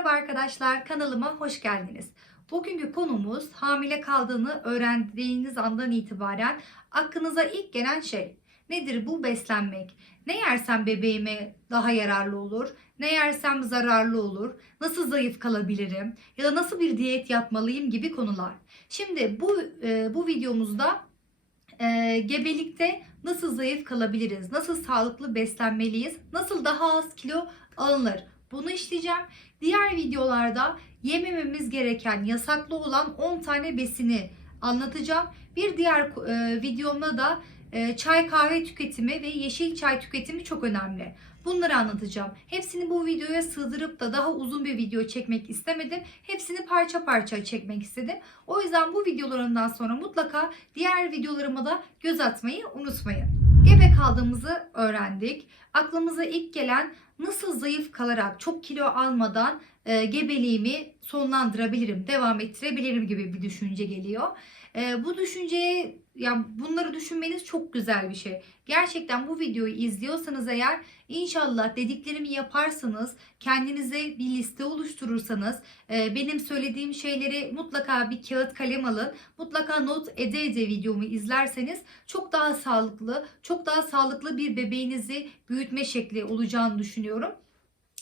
Merhaba arkadaşlar, kanalıma hoş geldiniz. Bugünkü konumuz hamile kaldığını öğrendiğiniz andan itibaren aklınıza ilk gelen şey. Nedir bu beslenmek? Ne yersem bebeğime daha yararlı olur? Ne yersem zararlı olur? Nasıl zayıf kalabilirim? Ya da nasıl bir diyet yapmalıyım gibi konular. Şimdi bu e, bu videomuzda e, gebelikte nasıl zayıf kalabiliriz? Nasıl sağlıklı beslenmeliyiz? Nasıl daha az kilo alınır? Bunu işleyeceğim. Diğer videolarda yemememiz gereken yasaklı olan 10 tane besini anlatacağım. Bir diğer e, videomda da e, çay kahve tüketimi ve yeşil çay tüketimi çok önemli. Bunları anlatacağım. Hepsini bu videoya sığdırıp da daha uzun bir video çekmek istemedim. Hepsini parça parça çekmek istedim. O yüzden bu videolarımdan sonra mutlaka diğer videolarıma da göz atmayı unutmayın. Gebe kaldığımızı öğrendik. Aklımıza ilk gelen nasıl zayıf kalarak çok kilo almadan e, gebeliğimi sonlandırabilirim, devam ettirebilirim gibi bir düşünce geliyor. E, bu düşünceye yani bunları düşünmeniz çok güzel bir şey. Gerçekten bu videoyu izliyorsanız eğer inşallah dediklerimi yaparsanız, kendinize bir liste oluşturursanız, e, benim söylediğim şeyleri mutlaka bir kağıt kalem alın, mutlaka not ede ede videomu izlerseniz çok daha sağlıklı, çok daha sağlıklı bir bebeğinizi büyütme şekli olacağını düşünüyorum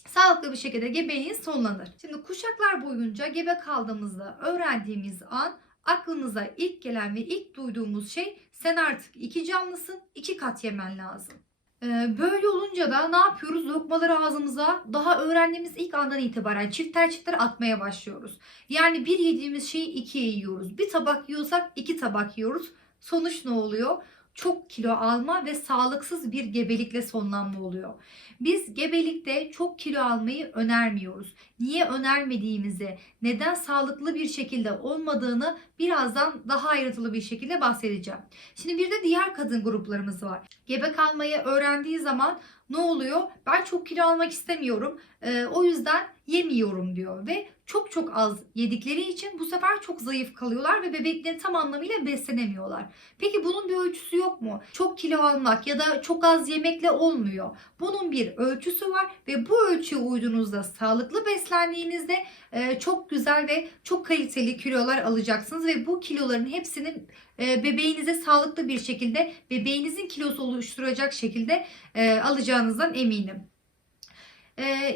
sağlıklı bir şekilde gebeliğiniz sonlanır. Şimdi kuşaklar boyunca gebe kaldığımızda öğrendiğimiz an aklınıza ilk gelen ve ilk duyduğumuz şey sen artık iki canlısın iki kat yemen lazım. Ee, Böyle olunca da ne yapıyoruz? Lokmaları ağzımıza daha öğrendiğimiz ilk andan itibaren çifter çifter atmaya başlıyoruz. Yani bir yediğimiz şeyi ikiye yiyoruz. Bir tabak yiyorsak iki tabak yiyoruz. Sonuç ne oluyor? Çok kilo alma ve sağlıksız bir gebelikle sonlanma oluyor. Biz gebelikte çok kilo almayı önermiyoruz. Niye önermediğimizi, neden sağlıklı bir şekilde olmadığını birazdan daha ayrıntılı bir şekilde bahsedeceğim. Şimdi bir de diğer kadın gruplarımız var. Gebe kalmayı öğrendiği zaman ne oluyor? Ben çok kilo almak istemiyorum. Ee, o yüzden yemiyorum diyor ve çok çok az yedikleri için bu sefer çok zayıf kalıyorlar ve bebekleri tam anlamıyla beslenemiyorlar. Peki bunun bir ölçüsü yok mu? Çok kilo almak ya da çok az yemekle olmuyor. Bunun bir ölçüsü var ve bu ölçüye uyduğunuzda sağlıklı beslendiğinizde e, çok güzel ve çok kaliteli kilolar alacaksınız ve bu kiloların hepsini e, bebeğinize sağlıklı bir şekilde bebeğinizin kilosu oluşturacak şekilde e, alacağınızdan eminim.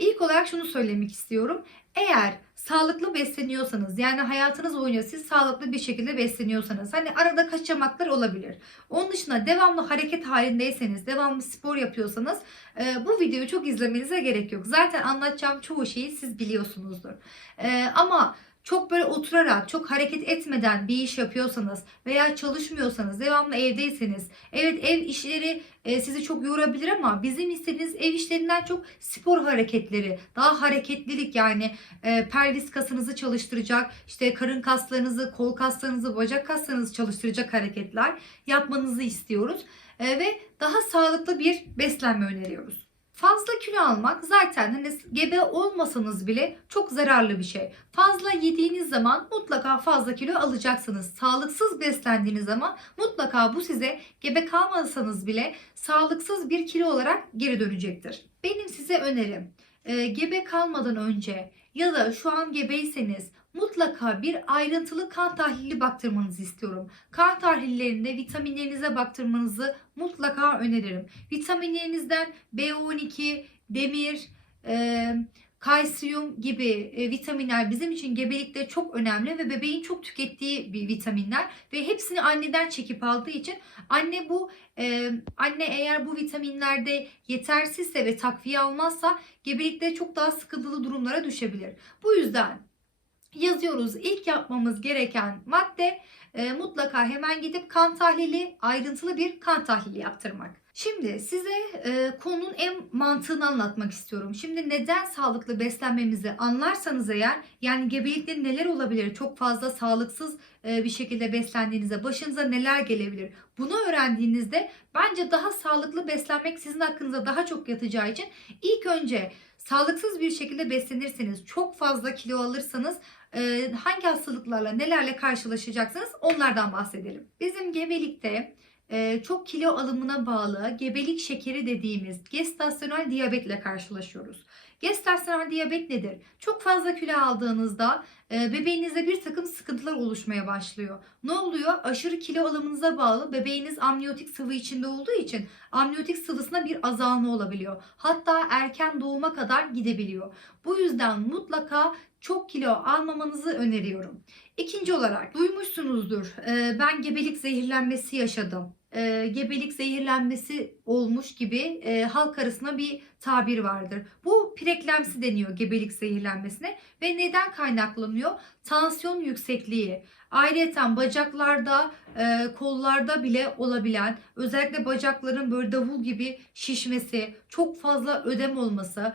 İlk olarak şunu söylemek istiyorum. Eğer sağlıklı besleniyorsanız yani hayatınız boyunca siz sağlıklı bir şekilde besleniyorsanız hani arada kaçamaklar olabilir. Onun dışında devamlı hareket halindeyseniz, devamlı spor yapıyorsanız e, bu videoyu çok izlemenize gerek yok. Zaten anlatacağım çoğu şeyi siz biliyorsunuzdur. E, ama çok böyle oturarak, çok hareket etmeden bir iş yapıyorsanız veya çalışmıyorsanız, devamlı evdeyseniz, evet ev işleri e, sizi çok yorabilir ama bizim istediğiniz ev işlerinden çok spor hareketleri, daha hareketlilik yani e, pelvis kasınızı çalıştıracak, işte karın kaslarınızı, kol kaslarınızı, bacak kaslarınızı çalıştıracak hareketler yapmanızı istiyoruz e, ve daha sağlıklı bir beslenme öneriyoruz. Fazla kilo almak zaten hani gebe olmasanız bile çok zararlı bir şey. Fazla yediğiniz zaman mutlaka fazla kilo alacaksınız. Sağlıksız beslendiğiniz zaman mutlaka bu size gebe kalmasanız bile sağlıksız bir kilo olarak geri dönecektir. Benim size önerim e, gebe kalmadan önce ya da şu an gebeyseniz mutlaka bir ayrıntılı kan tahlili baktırmanızı istiyorum. Kan tahlillerinde vitaminlerinize baktırmanızı mutlaka öneririm. Vitaminlerinizden B12, demir, e, kalsiyum gibi e, vitaminler bizim için gebelikte çok önemli ve bebeğin çok tükettiği bir vitaminler ve hepsini anneden çekip aldığı için anne bu e, anne eğer bu vitaminlerde yetersizse ve takviye almazsa gebelikte çok daha sıkıntılı durumlara düşebilir. Bu yüzden yazıyoruz. İlk yapmamız gereken madde e, mutlaka hemen gidip kan tahlili, ayrıntılı bir kan tahlili yaptırmak. Şimdi size e, konunun en mantığını anlatmak istiyorum. Şimdi neden sağlıklı beslenmemizi anlarsanız eğer yani gebelikte neler olabilir? Çok fazla sağlıksız e, bir şekilde beslendiğinizde başınıza neler gelebilir? Bunu öğrendiğinizde bence daha sağlıklı beslenmek sizin hakkınıza daha çok yatacağı için ilk önce sağlıksız bir şekilde beslenirseniz, çok fazla kilo alırsanız e, hangi hastalıklarla nelerle karşılaşacaksınız onlardan bahsedelim. Bizim gebelikte e, çok kilo alımına bağlı gebelik şekeri dediğimiz gestasyonel diyabetle karşılaşıyoruz. Gestasyonel diyabet nedir? Çok fazla kilo aldığınızda e, bebeğinizde bir takım sıkıntılar oluşmaya başlıyor. Ne oluyor? Aşırı kilo alımınıza bağlı bebeğiniz amniyotik sıvı içinde olduğu için amniyotik sıvısına bir azalma olabiliyor. Hatta erken doğuma kadar gidebiliyor. Bu yüzden mutlaka çok kilo almamanızı öneriyorum. İkinci olarak duymuşsunuzdur. e, ben gebelik zehirlenmesi yaşadım. E, gebelik zehirlenmesi olmuş gibi e, halk arasında bir tabir vardır. Bu preklemsi deniyor gebelik zehirlenmesine ve neden kaynaklanıyor? Tansiyon yüksekliği. Ayrıca bacaklarda, kollarda bile olabilen, özellikle bacakların böyle davul gibi şişmesi, çok fazla ödem olması,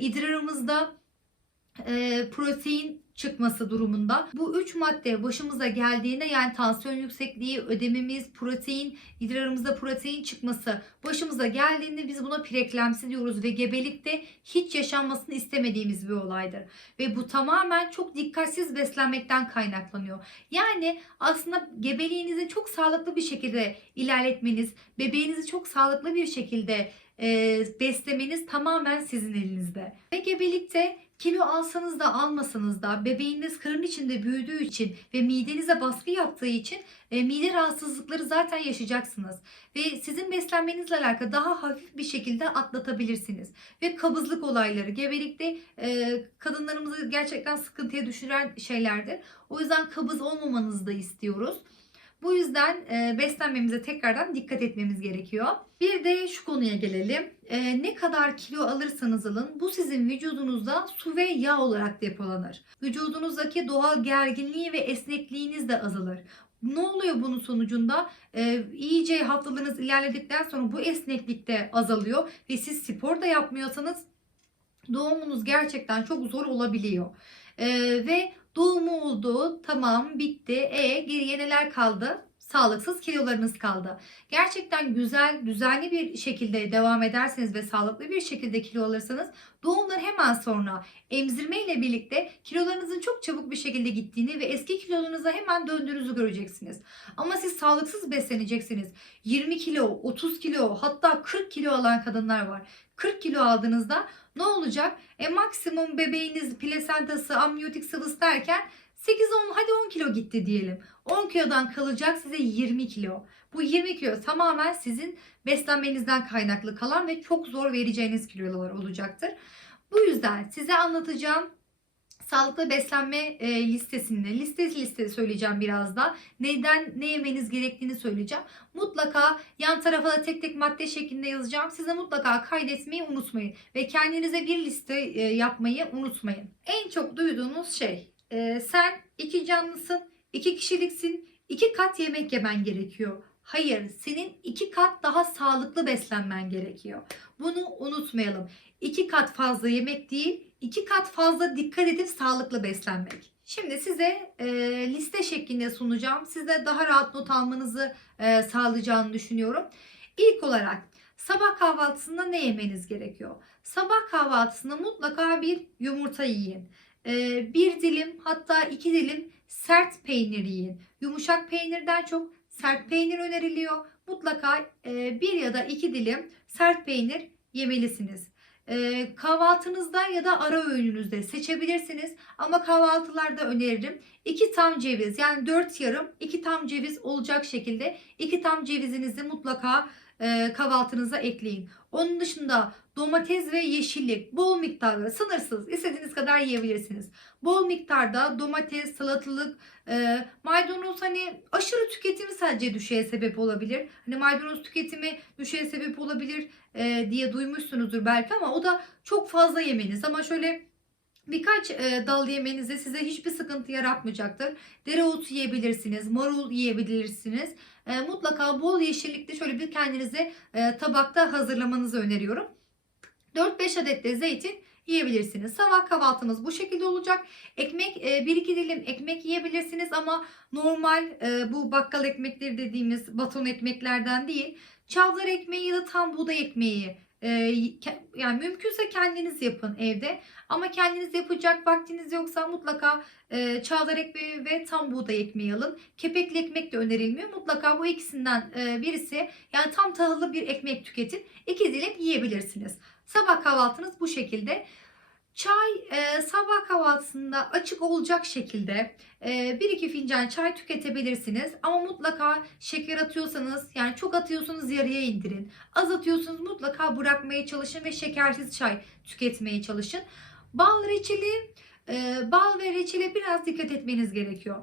idrarımızda e, protein çıkması durumunda bu üç madde başımıza geldiğinde yani tansiyon yüksekliği, ödemimiz, protein, idrarımızda protein çıkması başımıza geldiğinde biz buna preklemsi diyoruz ve gebelikte hiç yaşanmasını istemediğimiz bir olaydır. Ve bu tamamen çok dikkatsiz beslenmekten kaynaklanıyor. Yani aslında gebeliğinizi çok sağlıklı bir şekilde ilerletmeniz, bebeğinizi çok sağlıklı bir şekilde e, beslemeniz tamamen sizin elinizde. Ve gebelikte kilo alsanız da almasanız da bebeğiniz karın içinde büyüdüğü için ve midenize baskı yaptığı için e, mide rahatsızlıkları zaten yaşayacaksınız. Ve sizin beslenmenizle alakalı daha hafif bir şekilde atlatabilirsiniz. Ve kabızlık olayları gebelikte e, kadınlarımızı gerçekten sıkıntıya düşüren şeylerdir. O yüzden kabız olmamanızı da istiyoruz. Bu yüzden e, beslenmemize tekrardan dikkat etmemiz gerekiyor. Bir de şu konuya gelelim. E, ne kadar kilo alırsanız alın bu sizin vücudunuzda su ve yağ olarak depolanır. Vücudunuzdaki doğal gerginliği ve esnekliğiniz de azalır. Ne oluyor bunun sonucunda? E, iyice haftalarınız ilerledikten sonra bu esneklik de azalıyor ve siz spor da yapmıyorsanız doğumunuz gerçekten çok zor olabiliyor. E, ve doğumu oldu, tamam bitti. E geriye neler kaldı? Sağlıksız kilolarınız kaldı. Gerçekten güzel, düzenli bir şekilde devam ederseniz ve sağlıklı bir şekilde kilo alırsanız doğumdan hemen sonra emzirme ile birlikte kilolarınızın çok çabuk bir şekilde gittiğini ve eski kilolarınıza hemen döndüğünüzü göreceksiniz. Ama siz sağlıksız besleneceksiniz. 20 kilo, 30 kilo hatta 40 kilo alan kadınlar var. 40 kilo aldığınızda ne olacak? E maksimum bebeğiniz plasentası, amniyotik sıvısı derken 8-10 hadi 10 kilo gitti diyelim. 10 kilodan kalacak size 20 kilo. Bu 20 kilo tamamen sizin beslenmenizden kaynaklı kalan ve çok zor vereceğiniz kilolar olacaktır. Bu yüzden size anlatacağım sağlıklı beslenme e, listesini, liste liste söyleyeceğim biraz da. Neden ne yemeniz gerektiğini söyleyeceğim. Mutlaka yan tarafa da tek tek madde şeklinde yazacağım. Size mutlaka kaydetmeyi unutmayın ve kendinize bir liste e, yapmayı unutmayın. En çok duyduğunuz şey e, sen iki canlısın, iki kişiliksin, iki kat yemek yemen gerekiyor. Hayır, senin iki kat daha sağlıklı beslenmen gerekiyor. Bunu unutmayalım. İki kat fazla yemek değil, iki kat fazla dikkat edip sağlıklı beslenmek. Şimdi size e, liste şeklinde sunacağım. Size daha rahat not almanızı e, sağlayacağını düşünüyorum. İlk olarak sabah kahvaltısında ne yemeniz gerekiyor? Sabah kahvaltısında mutlaka bir yumurta yiyin. E, bir dilim hatta iki dilim sert peynir yiyin. Yumuşak peynirden çok sert peynir öneriliyor. Mutlaka e, bir ya da iki dilim sert peynir yemelisiniz. Kahvaltınızda ya da ara öğününüzde seçebilirsiniz. Ama kahvaltılarda öneririm. 2 tam ceviz yani 4 yarım 2 tam ceviz olacak şekilde 2 tam cevizinizi mutlaka e, kahvaltınıza ekleyin. Onun dışında domates ve yeşillik bol miktarda sınırsız istediğiniz kadar yiyebilirsiniz. Bol miktarda domates, salatalık, e, maydanoz hani aşırı tüketimi sadece düşeye sebep olabilir. Hani maydanoz tüketimi düşeye sebep olabilir e, diye duymuşsunuzdur belki ama o da çok fazla yemeniz. Ama şöyle birkaç e, dal yemenize size hiçbir sıkıntı yaratmayacaktır. Dereotu yiyebilirsiniz, marul yiyebilirsiniz. E, mutlaka bol yeşillikli şöyle bir kendinize e, tabakta hazırlamanızı öneriyorum. 4-5 adet de zeytin yiyebilirsiniz. Sabah kahvaltımız bu şekilde olacak. Ekmek 1-2 dilim ekmek yiyebilirsiniz ama normal e, bu bakkal ekmekleri dediğimiz baton ekmeklerden değil. Çavdar ekmeği ya da tam buğday ekmeği e, yani mümkünse kendiniz yapın evde. Ama kendiniz yapacak vaktiniz yoksa mutlaka e, çavdar ekmeği ve tam buğday ekmeği alın. Kepekli ekmek de önerilmiyor. Mutlaka bu ikisinden e, birisi yani tam tahıllı bir ekmek tüketin. İki dilim yiyebilirsiniz. Sabah kahvaltınız bu şekilde. Çay e, sabah kahvaltısında açık olacak şekilde e, bir iki fincan çay tüketebilirsiniz. Ama mutlaka şeker atıyorsanız yani çok atıyorsanız yarıya indirin. Az atıyorsanız mutlaka bırakmaya çalışın ve şekersiz çay tüketmeye çalışın. Bal reçeli, e, bal ve reçele biraz dikkat etmeniz gerekiyor.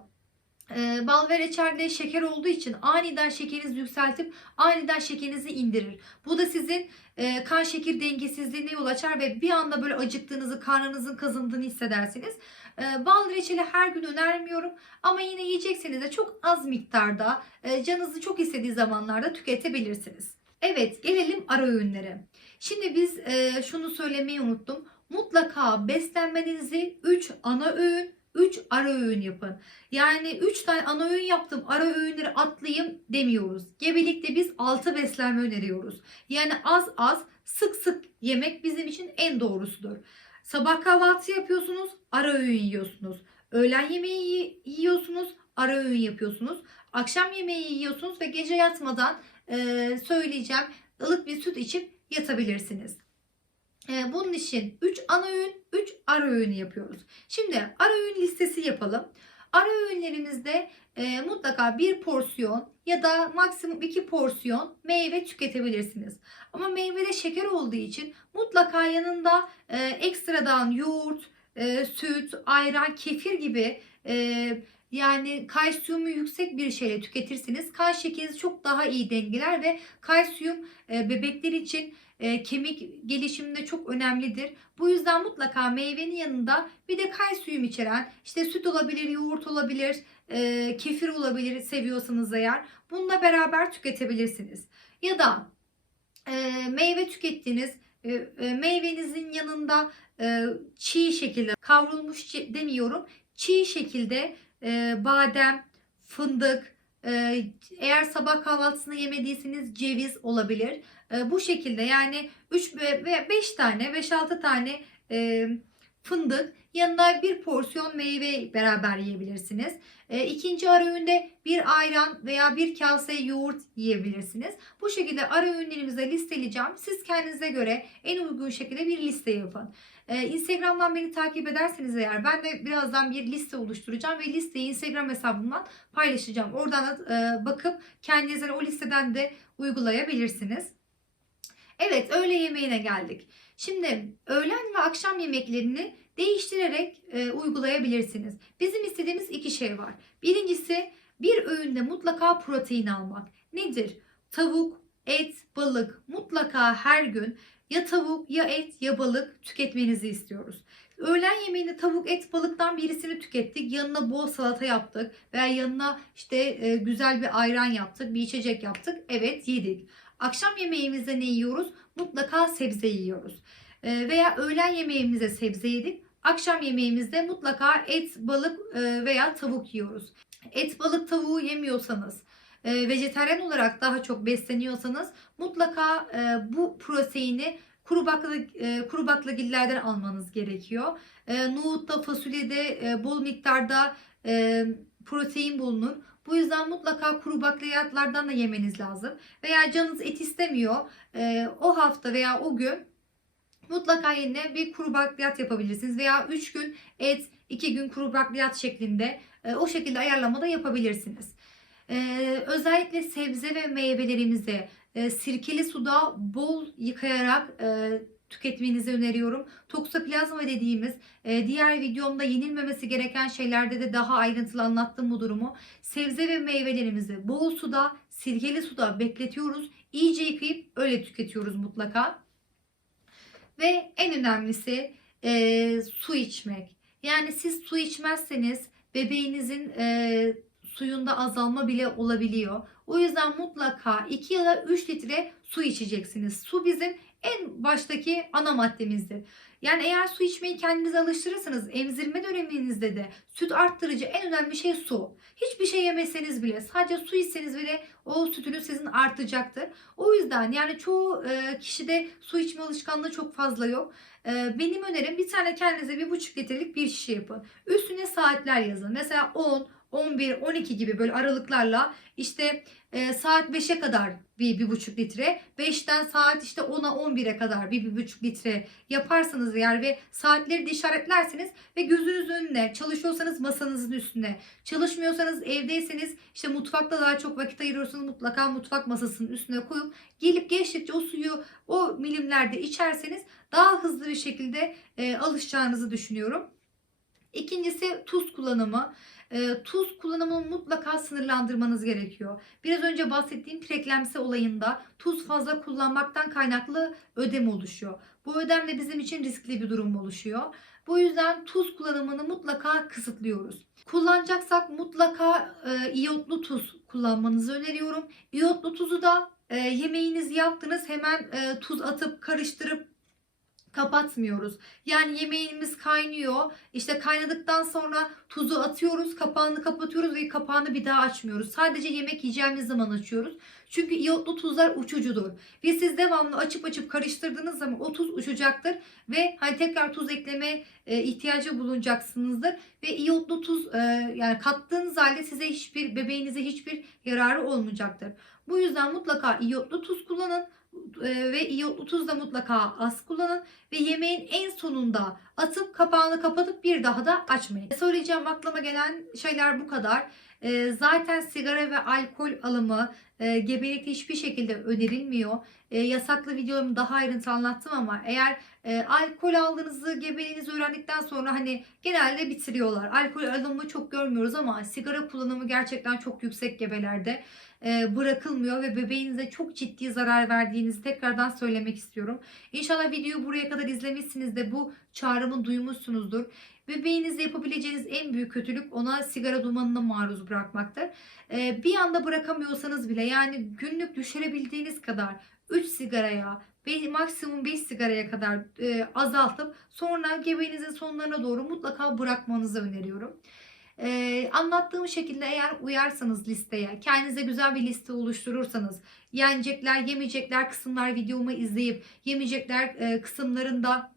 E, bal ve reçelde şeker olduğu için aniden şekerinizi yükseltip aniden şekerinizi indirir. Bu da sizin e, kan şeker dengesizliğine yol açar ve bir anda böyle acıktığınızı, karnınızın kazındığını hissedersiniz. E, bal reçeli her gün önermiyorum ama yine yiyecekseniz de çok az miktarda e, canınızı çok istediği zamanlarda tüketebilirsiniz. Evet gelelim ara öğünlere. Şimdi biz e, şunu söylemeyi unuttum. Mutlaka beslenmenizi 3 ana öğün, 3 ara öğün yapın. Yani 3 tane ana öğün yaptım, ara öğünleri atlayayım demiyoruz. Gebelikte biz 6 beslenme öneriyoruz. Yani az az, sık sık yemek bizim için en doğrusudur. Sabah kahvaltı yapıyorsunuz, ara öğün yiyorsunuz. Öğlen yemeği yiyorsunuz, ara öğün yapıyorsunuz. Akşam yemeği yiyorsunuz ve gece yatmadan e, söyleyeceğim ılık bir süt içip yatabilirsiniz. E, bunun için 3 ana öğün, 3 ara öğün yapıyoruz. Şimdi ara öğün listesi yapalım. Ara öğünlerimizde e, mutlaka bir porsiyon ya da maksimum iki porsiyon meyve tüketebilirsiniz. Ama meyvede şeker olduğu için mutlaka yanında e, ekstradan yoğurt, e, süt, ayran, kefir gibi e, yani kalsiyumu yüksek bir şeyle tüketirsiniz. Kan şekerinizi çok daha iyi dengeler ve kalsiyum e, bebekler için e, kemik gelişiminde çok önemlidir. Bu yüzden mutlaka meyvenin yanında bir de kalsiyum içeren işte süt olabilir, yoğurt olabilir, e, kefir olabilir seviyorsanız eğer. Bununla beraber tüketebilirsiniz. Ya da e, meyve tükettiğiniz e, e, meyvenizin yanında e, çiğ şekilde kavrulmuş demiyorum çiğ şekilde e, badem, fındık, eğer sabah kahvaltısında yemediyseniz ceviz olabilir. E, bu şekilde yani 3 ve 5 tane 5-6 tane e, fındık yanına bir porsiyon meyve beraber yiyebilirsiniz. E, ikinci ara öğünde bir ayran veya bir kase yoğurt yiyebilirsiniz. Bu şekilde ara öğünlerimizi listeleyeceğim. Siz kendinize göre en uygun şekilde bir liste yapın. Ee, Instagram'dan beni takip ederseniz eğer ben de birazdan bir liste oluşturacağım ve listeyi Instagram hesabımdan paylaşacağım. Oradan da e, bakıp kendinize o listeden de uygulayabilirsiniz. Evet öğle yemeğine geldik. Şimdi öğlen ve akşam yemeklerini değiştirerek e, uygulayabilirsiniz. Bizim istediğimiz iki şey var. Birincisi bir öğünde mutlaka protein almak. Nedir? Tavuk, et, balık mutlaka her gün ya tavuk ya et ya balık tüketmenizi istiyoruz. Öğlen yemeğinde tavuk, et, balıktan birisini tükettik. Yanına bol salata yaptık veya yanına işte e, güzel bir ayran yaptık, bir içecek yaptık. Evet yedik. Akşam yemeğimizde ne yiyoruz? Mutlaka sebze yiyoruz. E, veya öğlen yemeğimize sebze yedik. Akşam yemeğimizde mutlaka et, balık e, veya tavuk yiyoruz. Et, balık, tavuğu yemiyorsanız, e, vejetaryen olarak daha çok besleniyorsanız mutlaka e, bu proteini kuru bakla, kuru baklagillerden almanız gerekiyor. Nohutta, fasulyede bol miktarda protein bulunur. Bu yüzden mutlaka kuru bakliyatlardan da yemeniz lazım. Veya canınız et istemiyor. o hafta veya o gün mutlaka yine bir kuru bakliyat yapabilirsiniz. Veya 3 gün et, 2 gün kuru bakliyat şeklinde e, o şekilde ayarlama da yapabilirsiniz. Ee, özellikle sebze ve meyvelerimizi e, sirkeli suda bol yıkayarak e, tüketmenizi öneriyorum. Toksoplazma dediğimiz e, diğer videomda yenilmemesi gereken şeylerde de daha ayrıntılı anlattım bu durumu. Sebze ve meyvelerimizi bol suda, sirkeli suda bekletiyoruz. İyice yıkayıp öyle tüketiyoruz mutlaka. Ve en önemlisi e, su içmek. Yani siz su içmezseniz bebeğinizin e, suyunda azalma bile olabiliyor. O yüzden mutlaka 2 ya da 3 litre su içeceksiniz. Su bizim en baştaki ana maddemizdir. Yani eğer su içmeyi kendinize alıştırırsanız emzirme döneminizde de süt arttırıcı en önemli şey su. Hiçbir şey yemeseniz bile sadece su içseniz bile o sütünüz sizin artacaktır. O yüzden yani çoğu e, kişide su içme alışkanlığı çok fazla yok. E, benim önerim bir tane kendinize bir buçuk litrelik bir şişe yapın. Üstüne saatler yazın. Mesela 10, 11, 12 gibi böyle aralıklarla işte e, saat 5'e kadar bir, bir buçuk litre, 5'ten saat işte 10'a 11'e kadar bir, bir buçuk litre yaparsanız eğer ve saatleri de işaretlerseniz ve gözünüzün önüne çalışıyorsanız masanızın üstüne, çalışmıyorsanız evdeyseniz işte mutfakta daha çok vakit ayırıyorsanız mutlaka mutfak masasının üstüne koyup gelip geçtikçe o suyu o milimlerde içerseniz daha hızlı bir şekilde e, alışacağınızı düşünüyorum. İkincisi tuz kullanımı. E, tuz kullanımını mutlaka sınırlandırmanız gerekiyor. Biraz önce bahsettiğim preklemsi olayında tuz fazla kullanmaktan kaynaklı ödem oluşuyor. Bu ödem de bizim için riskli bir durum oluşuyor. Bu yüzden tuz kullanımını mutlaka kısıtlıyoruz. Kullanacaksak mutlaka e, iyotlu tuz kullanmanızı öneriyorum. İyotlu tuzu da e, yemeğinizi yaptınız hemen e, tuz atıp karıştırıp kapatmıyoruz. Yani yemeğimiz kaynıyor. İşte kaynadıktan sonra tuzu atıyoruz, kapağını kapatıyoruz ve kapağını bir daha açmıyoruz. Sadece yemek yiyeceğimiz zaman açıyoruz. Çünkü iyotlu tuzlar uçucudur. Ve siz devamlı açıp açıp karıştırdığınız zaman o tuz uçacaktır ve hani tekrar tuz ekleme e, ihtiyacı bulunacaksınızdır ve iyotlu tuz e, yani kattığınız halde size hiçbir bebeğinize hiçbir yararı olmayacaktır. Bu yüzden mutlaka iyotlu tuz kullanın ve iyotlu tuz da mutlaka az kullanın ve yemeğin en sonunda atıp kapağını kapatıp bir daha da açmayın. Söyleyeceğim aklıma gelen şeyler bu kadar. E, zaten sigara ve alkol alımı e, gebelikte hiçbir şekilde önerilmiyor. E, yasaklı videolarımı daha ayrıntı anlattım ama eğer e, alkol aldığınızı gebeliğinizi öğrendikten sonra hani genelde bitiriyorlar. Alkol alımı çok görmüyoruz ama sigara kullanımı gerçekten çok yüksek gebelerde e, bırakılmıyor ve bebeğinize çok ciddi zarar verdiğinizi tekrardan söylemek istiyorum. İnşallah videoyu buraya kadar izlemişsiniz de bu çağrımı duymuşsunuzdur. Bebeğinizde yapabileceğiniz en büyük kötülük ona sigara dumanına maruz bırakmaktır. E, bir anda bırakamıyorsanız bile yani günlük düşürebildiğiniz kadar 3 sigaraya maksimum 5 sigaraya kadar e, azaltıp sonra gebeğinizin sonlarına doğru mutlaka bırakmanızı öneriyorum. Ee, anlattığım şekilde eğer uyarsanız listeye, kendinize güzel bir liste oluşturursanız, yenecekler, yemeyecekler kısımlar videomu izleyip yemeyecekler e, kısımlarında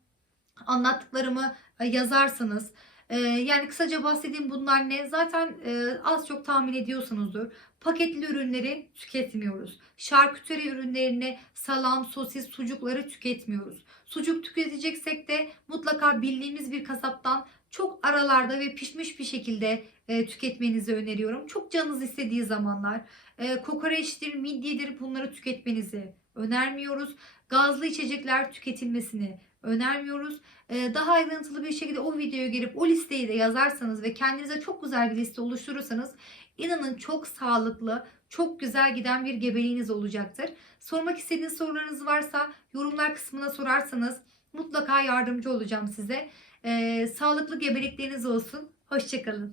anlattıklarımı e, yazarsanız, e, yani kısaca bahsedeyim bunlar ne? Zaten e, az çok tahmin ediyorsunuzdur. Paketli ürünleri tüketmiyoruz. Şarküteri ürünlerini, salam, sosis, sucukları tüketmiyoruz. Sucuk tüketeceksek de mutlaka bildiğimiz bir kasaptan çok aralarda ve pişmiş bir şekilde e, tüketmenizi öneriyorum. Çok canınız istediği zamanlar e, kokoreçtir, midyedir bunları tüketmenizi önermiyoruz. Gazlı içecekler tüketilmesini önermiyoruz. E, daha ayrıntılı bir şekilde o videoya girip o listeyi de yazarsanız ve kendinize çok güzel bir liste oluşturursanız inanın çok sağlıklı, çok güzel giden bir gebeliğiniz olacaktır. Sormak istediğiniz sorularınız varsa yorumlar kısmına sorarsanız mutlaka yardımcı olacağım size. Ee, sağlıklı gebelikleriniz olsun. Hoşçakalın.